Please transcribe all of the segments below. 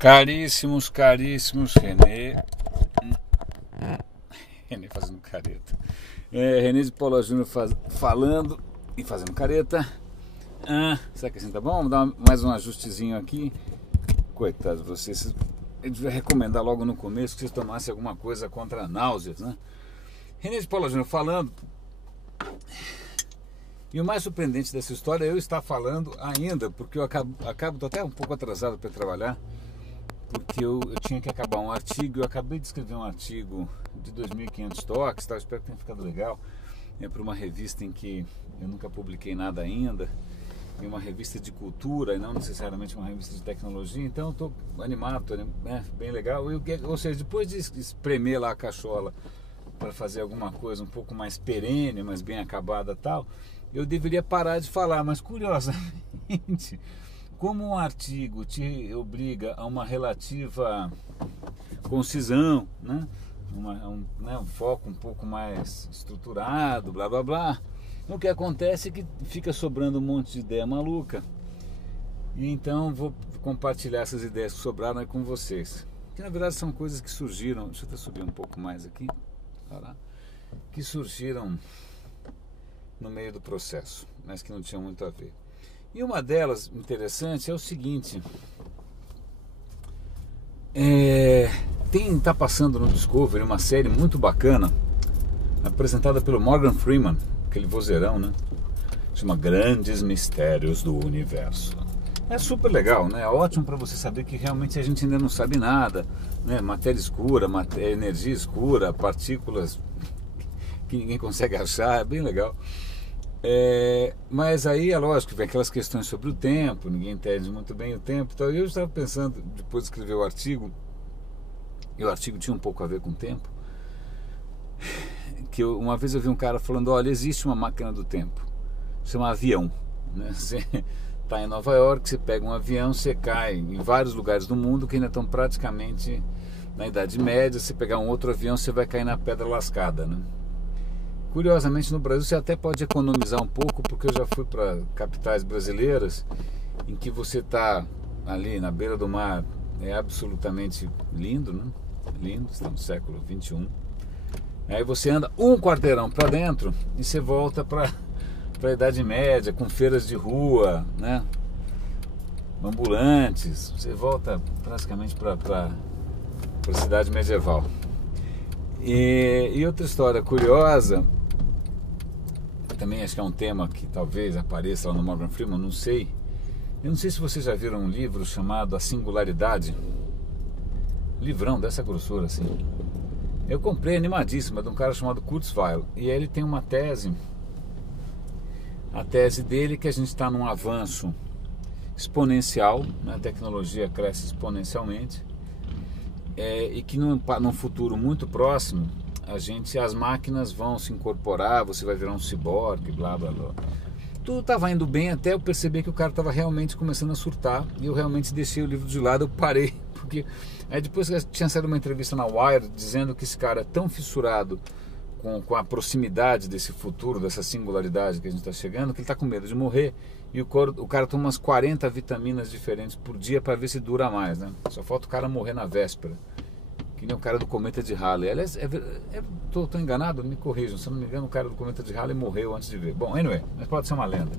Caríssimos, caríssimos, Renê fazendo careta. Renê de Paula Júnior falando e fazendo careta. Será que assim tá bom? Vamos dar mais um ajustezinho aqui. Coitado de vocês. Eu devia recomendar logo no começo que vocês tomassem alguma coisa contra náuseas, né? Renê de Paula Júnior falando. E o mais surpreendente dessa história é eu estar falando ainda, porque eu tô até um pouco atrasado para trabalhar, porque eu tinha que acabar um artigo. Eu acabei de escrever um artigo de 2.500 toques, tá? Espero que tenha ficado legal. É para uma revista em que eu nunca publiquei nada ainda, em uma revista de cultura e não necessariamente uma revista de tecnologia. Então eu estou animado, bem legal. Ou seja, depois de espremer lá a cachola para fazer alguma coisa um pouco mais perene, mas bem acabada tal, eu deveria parar de falar, mas curiosamente, como um artigo te obriga a uma relativa concisão, né? Um foco um pouco mais estruturado, blá blá blá, o que acontece é que fica sobrando um monte de ideia maluca, e então vou compartilhar essas ideias que sobraram aí com vocês, que na verdade são coisas que surgiram. Deixa eu até subir um pouco mais aqui, que surgiram no meio do processo, mas que não tinham muito a ver. E uma delas interessante é o seguinte: tá passando no Discovery uma série muito bacana, apresentada pelo Morgan Freeman, aquele vozeirão, né? Chama Grandes Mistérios do Universo. É super legal, né? É ótimo para você saber que realmente a gente ainda não sabe nada, né? Matéria escura, energia escura, partículas que ninguém consegue achar, é bem legal. Mas aí é lógico que vem aquelas questões sobre o tempo, ninguém entende muito bem o tempo. Então eu estava pensando, depois de escrever o artigo, e o artigo tinha um pouco a ver com o tempo, que uma vez eu vi um cara falando: olha, existe uma máquina do tempo, chama avião, né? Você está em Nova York, você pega um avião, você cai em vários lugares do mundo que ainda estão praticamente na Idade Média. Se pegar um outro avião, você vai cair na Pedra Lascada, né? Curiosamente, no Brasil você até pode economizar um pouco, porque eu já fui para capitais brasileiras em que você está ali na beira do mar, é absolutamente lindo, né? Lindo, estamos no século XXI. Aí você anda um quarteirão para dentro e você volta para a Idade Média, com feiras de rua, né? Ambulantes. Você volta praticamente para a cidade medieval. E outra história curiosa, também acho que é um tema que talvez apareça lá no Morgan Freeman, não sei. Eu não sei se vocês já viram um livro chamado A Singularidade. Livrão dessa grossura assim. Eu comprei animadíssima, de um cara chamado Kurzweil. E aí ele tem uma tese. A tese dele é que a gente está num avanço exponencial, né? A tecnologia cresce exponencialmente. E que num futuro muito próximo as máquinas vão se incorporar, você vai virar um ciborgue, blá blá blá. Tudo estava indo bem até eu perceber que o cara estava realmente começando a surtar, e eu realmente deixei o livro de lado. Eu parei, porque aí depois tinha saído uma entrevista na Wired dizendo que esse cara é tão fissurado com a proximidade desse futuro, dessa singularidade que a gente está chegando, que ele está com medo de morrer, e o cara toma umas 40 vitaminas diferentes por dia para ver se dura mais, né? Só falta o cara morrer na véspera, que nem o cara do cometa de Halley. Aliás, tô enganado, me corrijam, se eu não me engano, o cara do cometa de Halley morreu antes de ver. Bom, anyway, mas pode ser uma lenda.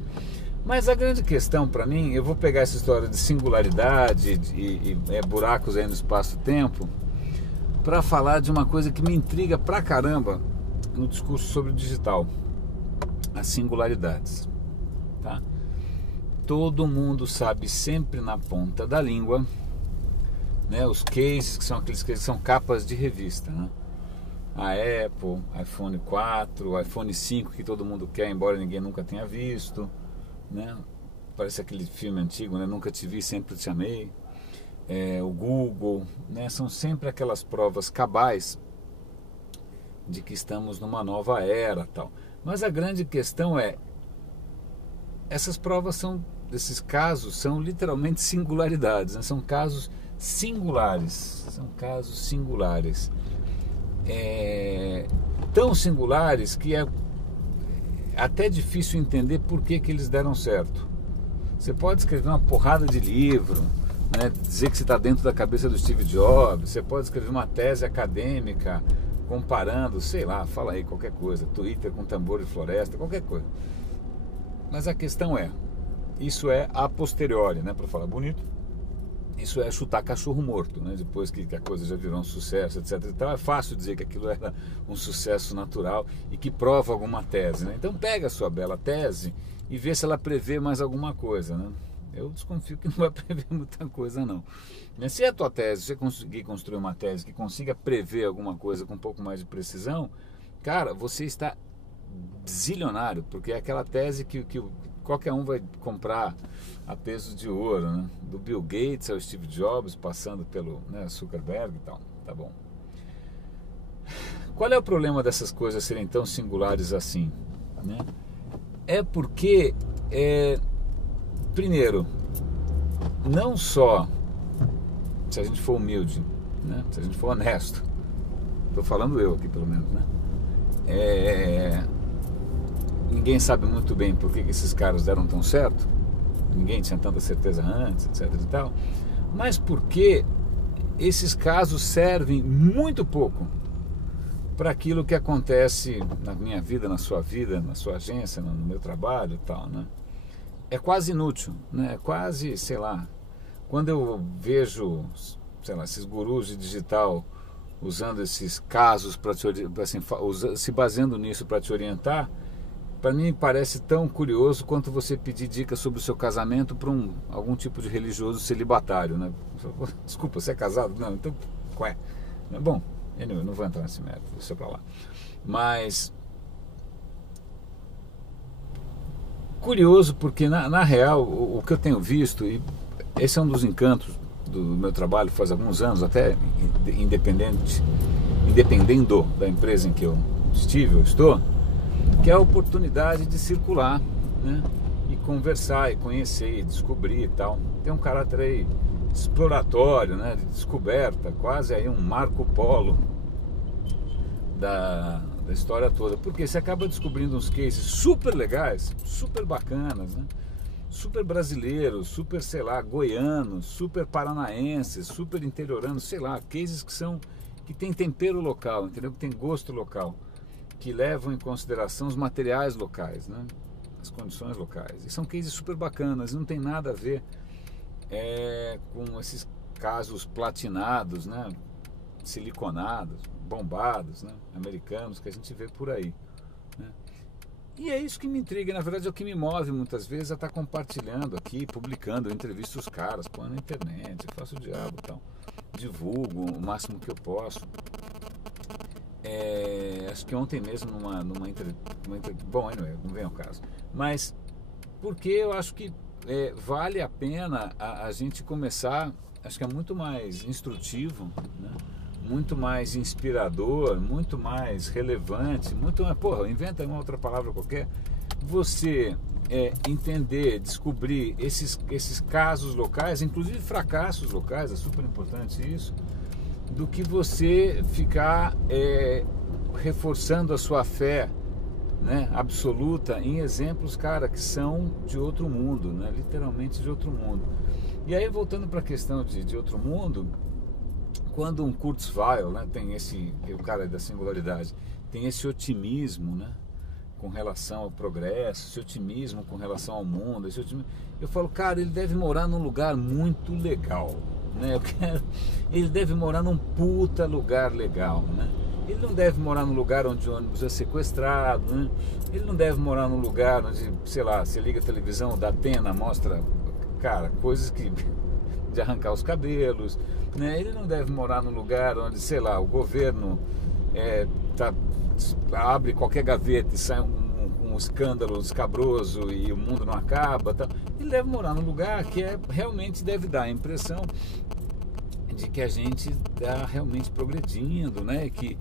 Mas a grande questão para mim, eu vou pegar essa história de singularidade e buracos aí no espaço-tempo para falar de uma coisa que me intriga pra caramba no discurso sobre o digital: as singularidades, tá? Todo mundo sabe sempre na ponta da língua, né, os cases, que são aqueles que são capas de revista, né? A Apple, iPhone 4, iPhone 5 que todo mundo quer, embora ninguém nunca tenha visto, né? Parece aquele filme antigo, né? Nunca te vi, sempre te amei. O Google, né? São sempre aquelas provas cabais de que estamos numa nova era, tal. Mas a grande questão é, essas provas desses casos são literalmente singularidades, né? São casos singulares, tão singulares que é até difícil entender por que eles deram certo. Você pode escrever uma porrada de livro, né, dizer que você está dentro da cabeça do Steve Jobs. Você pode escrever uma tese acadêmica comparando, sei lá, fala aí, qualquer coisa, Twitter com tambor de floresta, qualquer coisa. Mas a questão é, isso é a posteriori, né, para falar bonito, isso é chutar cachorro morto, né, depois que a coisa já virou um sucesso, etc. Então é fácil dizer que aquilo era um sucesso natural e que prova alguma tese, né? Então pega a sua bela tese e vê se ela prevê mais alguma coisa, né? Eu desconfio que não vai prever muita coisa, não. Mas se a tua tese, você conseguir construir uma tese que consiga prever alguma coisa com um pouco mais de precisão, cara, você está zilionário, porque é aquela tese que qualquer um vai comprar a peso de ouro, né? Do Bill Gates ao Steve Jobs, passando pelo, né, Zuckerberg e tal. Tá bom. Qual é o problema dessas coisas serem tão singulares assim, né? É porque... primeiro, não só se a gente for humilde, né? Se a gente for honesto, estou falando eu aqui pelo menos, né? Ninguém sabe muito bem por que esses caras deram tão certo, ninguém tinha tanta certeza antes, etc e tal, mas porque esses casos servem muito pouco para aquilo que acontece na minha vida, na sua agência, no meu trabalho e tal, né? É quase inútil, né? É quase, sei lá, quando eu vejo, sei lá, esses gurus de digital usando esses casos para assim, se baseando nisso para te orientar, para mim parece tão curioso quanto você pedir dicas sobre o seu casamento para algum tipo de religioso celibatário, né? Desculpa, você é casado? Não, então, qual é? Bom, eu não vou entrar nesse mérito, deixa pra lá. Mas curioso porque na real o que eu tenho visto, e esse é um dos encantos do meu trabalho faz alguns anos, até independendo da empresa em que eu estou, que é a oportunidade de circular, né, e conversar, e conhecer, e descobrir e tal. Tem um caráter aí exploratório, né, de descoberta, quase aí um Marco Polo da história toda, porque você acaba descobrindo uns cases super legais, super bacanas, né? Super brasileiros, super, sei lá, goianos, super paranaenses, super interioranos, sei lá, cases que tem tempero local, entendeu? Que tem gosto local, que levam em consideração os materiais locais, né? As condições locais. E são cases super bacanas, não tem nada a ver com esses casos platinados, né? Siliconados, bombados, né? Americanos que a gente vê por aí, né? E é isso que me intriga, na verdade é o que me move muitas vezes a estar compartilhando aqui, publicando, eu entrevisto os caras, põe na internet, eu faço o diabo e tal, divulgo o máximo que eu posso. Acho que ontem mesmo bom, anyway, não vem ao caso, mas porque eu acho que vale a pena a gente começar, acho que é muito mais instrutivo, né? Muito mais inspirador, muito mais relevante, muito mais, inventa uma outra palavra qualquer, você entender, descobrir esses casos locais, inclusive fracassos locais, é super importante isso, do que você ficar reforçando a sua fé, né, absoluta em exemplos, cara, que são de outro mundo, né, literalmente de outro mundo. E aí, voltando para a questão de outro mundo, quando um Kurzweil, né, tem o cara da singularidade, tem esse otimismo, né, com relação ao progresso, esse otimismo com relação ao mundo, eu falo, cara, ele deve morar num lugar muito legal, né? Ele deve morar num puta lugar legal, né? Ele não deve morar num lugar onde o ônibus é sequestrado, né? Ele não deve morar num lugar onde, sei lá, você liga a televisão, da Atena, mostra, cara, coisas de arrancar os cabelos, né? Ele não deve morar num lugar onde, sei lá, o governo abre qualquer gaveta e sai um escândalo escabroso e o mundo não acaba, tá? Ele deve morar num lugar que realmente deve dar a impressão de que a gente está realmente progredindo, né? Que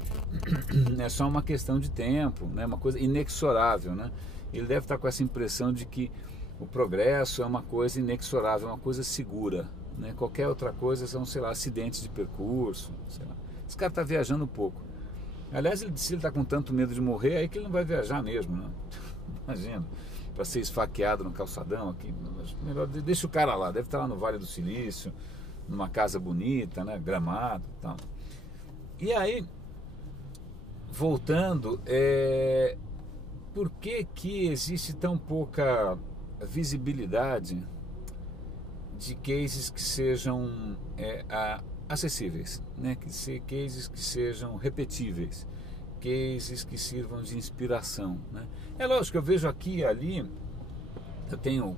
é só uma questão de tempo, né? Uma coisa inexorável, né? Ele deve estar com essa impressão de que o progresso é uma coisa inexorável, é uma coisa segura, né? Qualquer outra coisa são, sei lá, acidentes de percurso, sei lá. Esse cara está viajando um pouco. Aliás, se ele está com tanto medo de morrer, é aí que ele não vai viajar mesmo, né? Imagina, para ser esfaqueado no calçadão aqui. Melhor, deixa o cara lá, deve estar lá no Vale do Silício, numa casa bonita, né, gramado e tal. E aí, voltando, por que existe tão pouca visibilidade de cases que sejam acessíveis, né? Cases que sejam repetíveis, cases que sirvam de inspiração, né? É lógico, eu vejo aqui e ali, eu tenho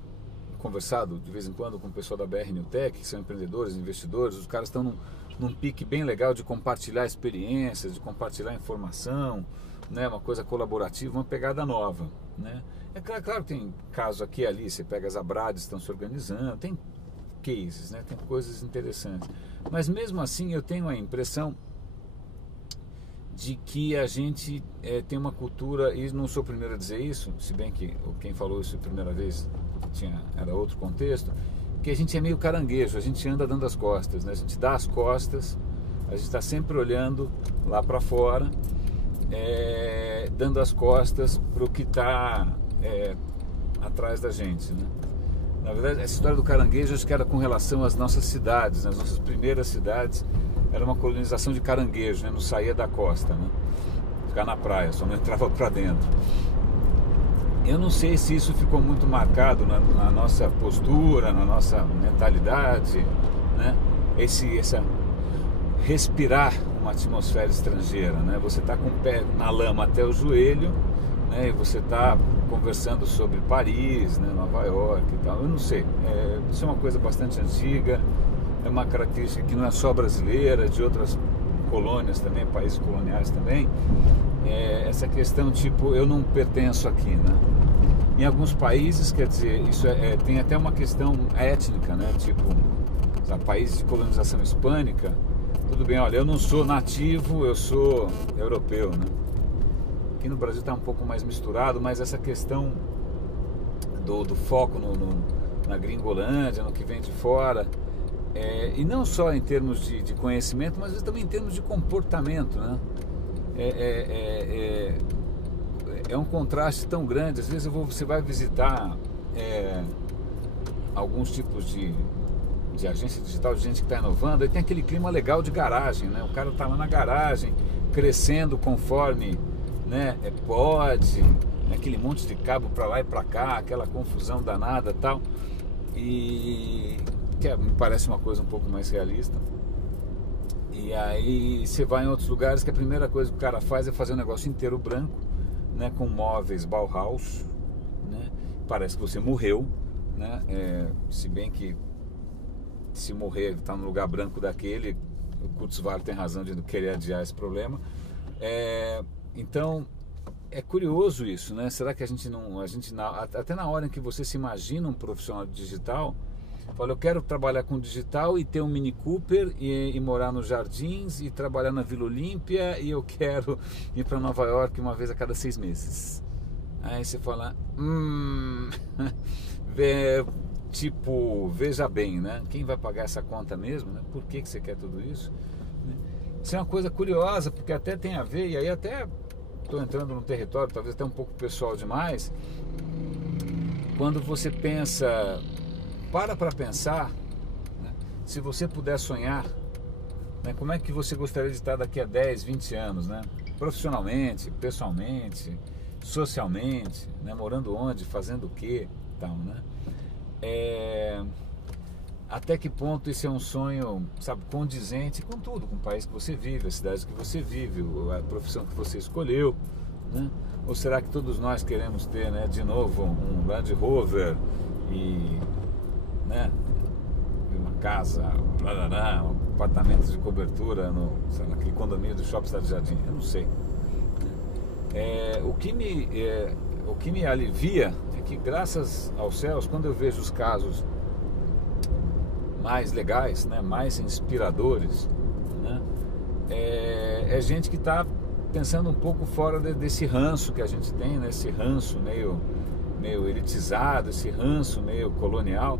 conversado de vez em quando com o pessoal da BR Newtek, que são empreendedores, investidores, os caras estão num pique bem legal de compartilhar experiências, de compartilhar informação, né? Uma coisa colaborativa, uma pegada nova, né? É claro que tem casos aqui e ali, você pega as Abrades, estão se organizando, tem cases, né? Tem coisas interessantes, mas mesmo assim eu tenho a impressão de que a gente tem uma cultura, e não sou o primeiro a dizer isso, se bem que quem falou isso a primeira vez era outro contexto, que a gente é meio caranguejo, a gente anda dando as costas, né? A gente dá as costas, a gente está sempre olhando lá para fora, dando as costas para o que está atrás da gente, né? Na verdade, essa história do caranguejo acho que era com relação às nossas cidades, né? As nossas primeiras cidades era uma colonização de caranguejo, né? Não saía da costa, né? Ficar na praia, só não entrava para dentro. Eu não sei se isso ficou muito marcado na nossa postura, na nossa mentalidade, né? Essa respirar uma atmosfera estrangeira, né? Você está com o pé na lama até o joelho, né? E você está conversando sobre Paris, né? Nova York e tal. Eu não sei, isso é uma coisa bastante antiga, é uma característica que não é só brasileira, de outras colônias também, países coloniais também. Essa questão tipo, eu não pertenço aqui, né? Em alguns países, quer dizer, isso tem até uma questão étnica, né? Tipo, países de colonização hispânica, tudo bem, olha, eu não sou nativo, eu sou europeu, né? Aqui no Brasil está um pouco mais misturado, mas essa questão do foco na Gringolândia, no que vem de fora, e não só em termos de conhecimento, mas também em termos de comportamento, né? É um contraste tão grande. Às vezes você vai visitar alguns tipos de agência digital, de gente que está inovando, e tem aquele clima legal de garagem, né? O cara está lá na garagem, crescendo conforme, né, pode, né? Aquele monte de cabo para lá e para cá, aquela confusão danada e tal, e que me parece uma coisa um pouco mais realista. E aí você vai em outros lugares que a primeira coisa que o cara faz é fazer um negócio inteiro branco, né, com móveis Bauhaus, né? Parece que você morreu, né? Se bem que se morrer, está no lugar branco daquele, o Kurzweil tem razão de querer adiar esse problema. Então é curioso isso, né? Será que até na hora em que você se imagina um profissional digital, fala, eu quero trabalhar com digital e ter um Mini Cooper e morar nos Jardins e trabalhar na Vila Olímpia, e eu quero ir para Nova York uma vez a cada 6 meses. Aí você fala, tipo, veja bem, né? Quem vai pagar essa conta mesmo, né? Por que você quer tudo isso? Isso é uma coisa curiosa, porque até tem a ver, e aí até estou entrando num território talvez até um pouco pessoal demais, quando você pensa, para pensar, né? Se você puder sonhar, né? Como é que você gostaria de estar daqui a 10, 20 anos, né? Profissionalmente, pessoalmente, socialmente, né? Morando onde, fazendo o quê, tal, né? Até que ponto esse é um sonho, sabe, condizente com tudo, com o país que você vive, a cidade que você vive, a profissão que você escolheu, né? Ou será que todos nós queremos ter, né, de novo um Land Rover e, né, uma casa, um apartamento de cobertura naquele condomínio do Shopping Cidade Jardim? Eu não sei. O que me alivia é que, graças aos céus, quando eu vejo os casos mais legais, né, mais inspiradores, né, é gente que está pensando um pouco fora desse ranço que a gente tem, né, esse ranço meio elitizado, esse ranço meio colonial,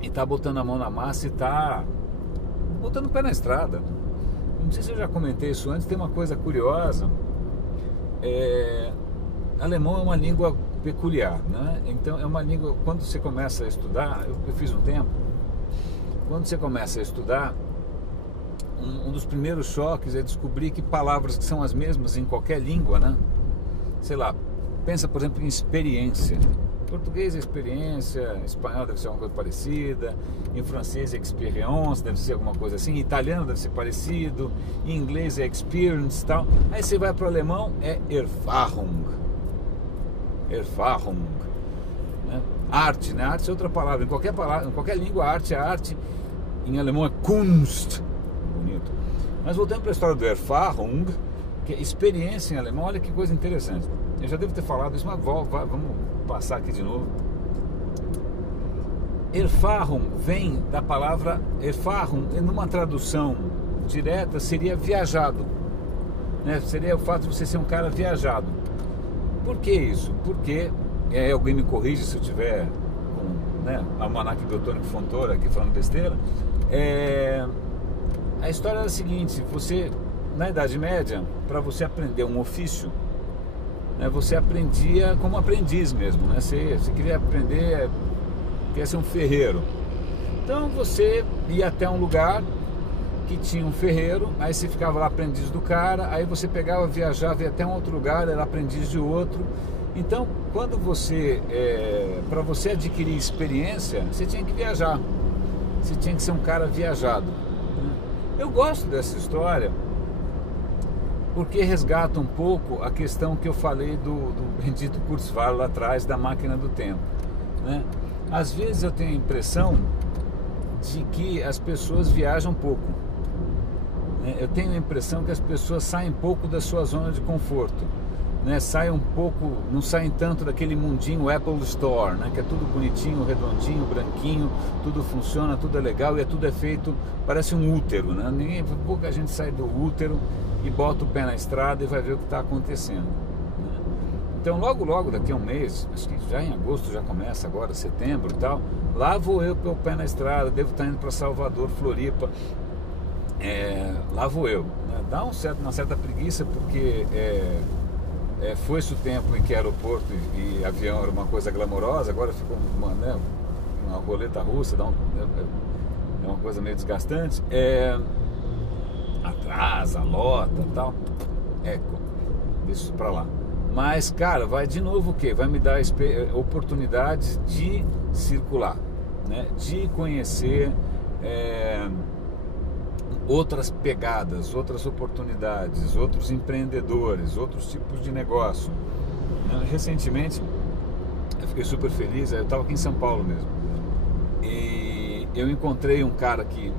e está botando a mão na massa e está botando o pé na estrada. Não sei se eu já comentei isso antes, tem uma coisa curiosa. Alemão é uma língua peculiar, né? Então é uma língua, quando você começa a estudar, eu fiz um tempo, quando você começa a estudar, um dos primeiros choques é descobrir que palavras que são as mesmas em qualquer língua, né? Sei lá, pensa, por exemplo, em experiência. Em português é experiência, em espanhol deve ser uma coisa parecida, em francês é experience, deve ser alguma coisa assim, em italiano deve ser parecido, em inglês é experience e tal. Aí você vai para o alemão, é Erfahrung. Erfahrung. Né? Arte, né? Arte é outra palavra. Em qualquer língua, arte é arte. Em alemão é Kunst. Bonito. Mas voltando para a história do Erfahrung, que é experiência em alemão, olha que coisa interessante. Eu já devo ter falado isso, mas vamos passar aqui de novo. Erfahrung vem da palavra Erfahrung, numa tradução direta seria viajado, né? Seria o fato de você ser um cara viajado. Por que isso? Porque, alguém me corrige se eu tiver com, né, Almanac Biotônico Fontoura aqui falando besteira, a história é a seguinte: você, na Idade Média, para você aprender um ofício, né, você aprendia como aprendiz mesmo, né? Você queria aprender, queria ser um ferreiro. Então você ia até um lugar que tinha um ferreiro, aí você ficava lá aprendiz do cara, aí você pegava, viajava, ia até um outro lugar, era aprendiz de outro. Então, quando você, para você adquirir experiência, você tinha que viajar, você tinha que ser um cara viajado. Eu gosto dessa história porque resgata um pouco a questão que eu falei do bendito Kurzweil lá atrás, da máquina do tempo, né? Às vezes eu tenho a impressão de que as pessoas viajam pouco, né? Eu tenho a impressão que as pessoas saem pouco da sua zona de conforto, né? Saem um pouco, não saem tanto daquele mundinho Apple Store, né? Que é tudo bonitinho, redondinho, branquinho, tudo funciona, tudo é legal e tudo é feito, parece um útero, né? Pouca gente sai do útero e bota o pé na estrada e vai ver o que está acontecendo, né? Então logo daqui a um mês, acho que já em agosto já começa agora, setembro e tal, lá vou eu com o pé na estrada, devo estar indo para Salvador, Floripa, lá vou eu, né? Dá uma certa preguiça porque foi-se o tempo em que aeroporto e avião era uma coisa glamourosa, agora ficou uma roleta russa, é uma coisa meio desgastante, atrasa, lota e tal, deixa isso pra lá. Mas, cara, vai de novo o quê? Vai me dar oportunidades de circular, né? De conhecer outras pegadas, outras oportunidades, outros empreendedores, outros tipos de negócio, né? Recentemente, eu fiquei super feliz, eu estava aqui em São Paulo mesmo, e eu encontrei um cara que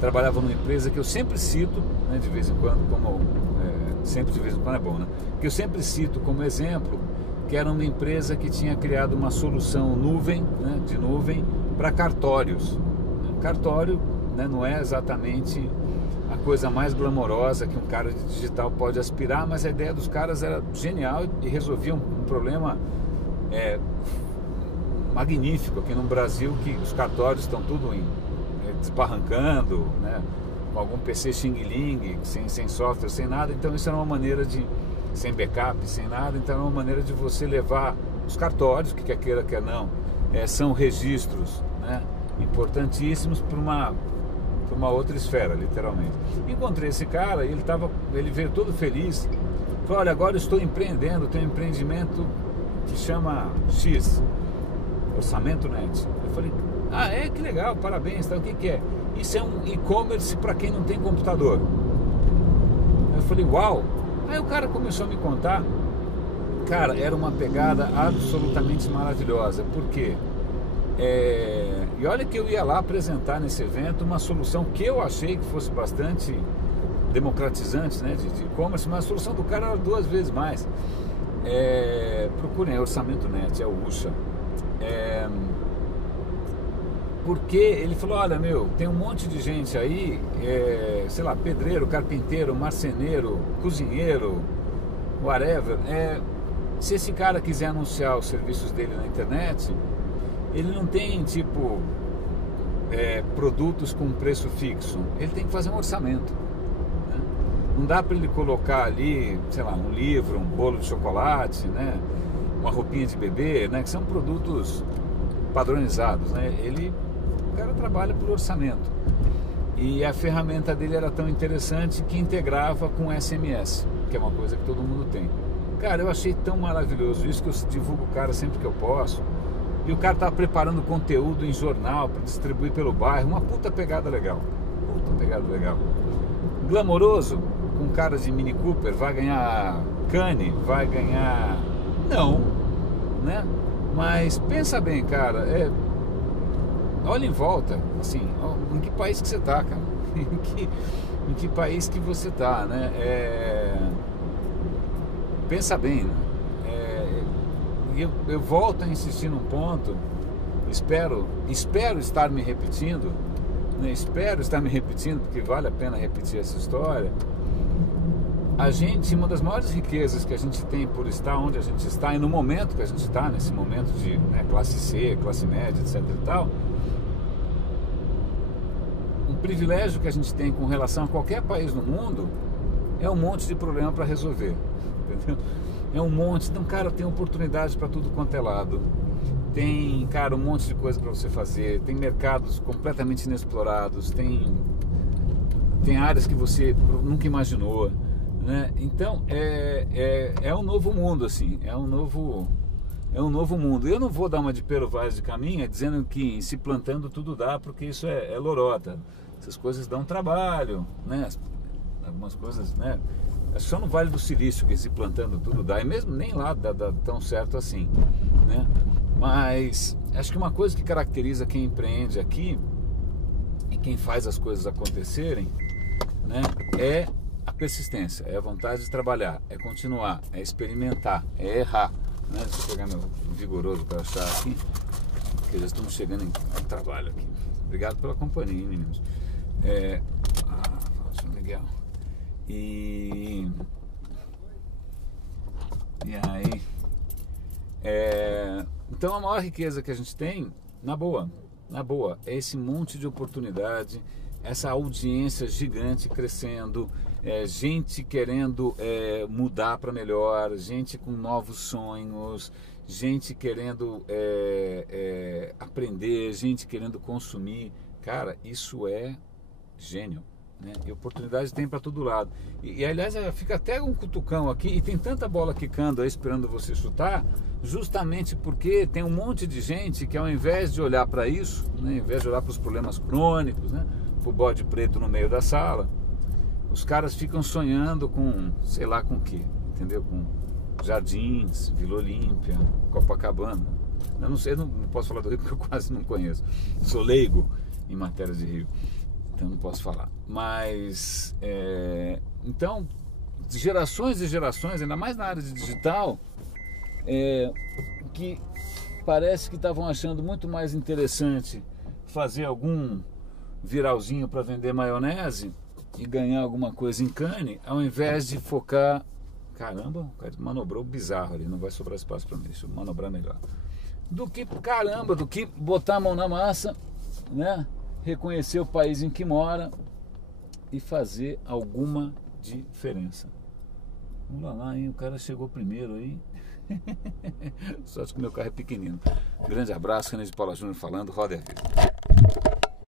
trabalhava numa empresa que eu sempre cito, né, de vez em quando, sempre de vez em quando é bom, né? Que eu sempre cito como exemplo, que era uma empresa que tinha criado uma solução de nuvem para cartórios. Cartório, né, não é exatamente a coisa mais glamourosa que um cara de digital pode aspirar, mas a ideia dos caras era genial e resolvia um problema magnífico aqui no Brasil, que os cartórios estão tudo desbarrancando, né, com algum PC xing-ling, sem software, sem nada. Então isso era uma maneira sem backup, sem nada, então era uma maneira de você levar os cartórios, que quer queira, quer não, são registros, né, importantíssimos para uma outra esfera, literalmente. Encontrei esse cara e ele veio todo feliz, falou: olha, agora eu estou empreendendo, tenho um empreendimento que chama X, Orçamento Net. Eu falei: que legal, parabéns, então o que é? Isso é um e-commerce para quem não tem computador. Eu falei: uau! Aí o cara começou a me contar. Cara, era uma pegada absolutamente maravilhosa. Por quê? E olha que eu ia lá apresentar nesse evento uma solução que eu achei que fosse bastante democratizante, né, de e-commerce, mas a solução do cara era 2 vezes mais. Procurem Orçamento Net, é o Ucha. Porque ele falou: olha, tem um monte de gente aí, sei lá, pedreiro, carpinteiro, marceneiro, cozinheiro, whatever. Se esse cara quiser anunciar os serviços dele na internet, ele não tem, tipo, produtos com preço fixo. Ele tem que fazer um orçamento, né? Não dá para ele colocar ali, sei lá, um livro, um bolo de chocolate, né, uma roupinha de bebê, né, que são produtos padronizados, né? O cara trabalha por orçamento. E a ferramenta dele era tão interessante que integrava com SMS, que é uma coisa que todo mundo tem. Cara, eu achei tão maravilhoso isso que eu divulgo o cara sempre que eu posso. E o cara tá preparando conteúdo em jornal para distribuir pelo bairro, uma puta pegada legal. Puta pegada legal. Glamouroso, com cara de Mini Cooper, vai ganhar Cane, vai ganhar... Não, né? Mas pensa bem, cara, olha em volta, assim, em que país que você tá, cara? em que país que você tá, né? Pensa bem, né? Eu volto a insistir num ponto, espero estar me repetindo, né? Espero estar me repetindo, porque vale a pena repetir essa história. Uma das maiores riquezas que a gente tem por estar onde a gente está e no momento que a gente está, nesse momento de, né, classe C, classe média, etc e tal, um privilégio que a gente tem com relação a qualquer país no mundo é um monte de problema para resolver, entendeu? É um monte, então, cara, tem oportunidade para tudo quanto é lado, tem, cara, um monte de coisa para você fazer, tem mercados completamente inexplorados, tem áreas que você nunca imaginou, né? Então é um novo mundo, assim, é um novo mundo. Eu não vou dar uma de Pero Vaz de Caminha dizendo que se plantando tudo dá, porque isso é lorota. Essas coisas dão trabalho, né? Algumas coisas, né? Só no Vale do Silício que se plantando tudo dá, e mesmo nem lá dá tão certo assim, né? Mas acho que uma coisa que caracteriza quem empreende aqui e quem faz as coisas acontecerem, né, é a persistência, é a vontade de trabalhar, é continuar, é experimentar, é errar, né? Deixa eu pegar meu vigoroso para achar aqui, porque já estamos chegando em trabalho aqui. Obrigado pela companhia, hein, meninos. Legal. E aí, então a maior riqueza que a gente tem, na boa, é esse monte de oportunidade, essa audiência gigante crescendo, gente querendo mudar para melhor, gente com novos sonhos, gente querendo aprender, gente querendo consumir. Cara, isso é gênio, né? E oportunidade tem para todo lado. E aliás, fica até um cutucão aqui, e tem tanta bola quicando aí esperando você chutar, justamente porque tem um monte de gente que, ao invés de olhar para isso, né, ao invés de olhar para os problemas crônicos, né, o bode preto no meio da sala, os caras ficam sonhando com, sei lá com o que, entendeu? Com Jardins, Vila Olímpia, Copacabana. Eu não sei, não posso falar do Rio porque eu quase não conheço. Sou leigo em matéria de Rio, então não posso falar. Mas, então, gerações e gerações, ainda mais na área de digital, que parece que estavam achando muito mais interessante fazer algum viralzinho para vender maionese e ganhar alguma coisa em Cane, ao invés de focar... Caramba, o cara manobrou bizarro ali, não vai sobrar espaço para mim, deixa eu manobrar melhor. Do que botar a mão na massa, né? Reconhecer o país em que mora e fazer alguma diferença. Vamos lá, hein? O cara chegou primeiro aí. Só que o meu carro é pequenino. Grande abraço, René de Paula Júnior falando, roda a vida.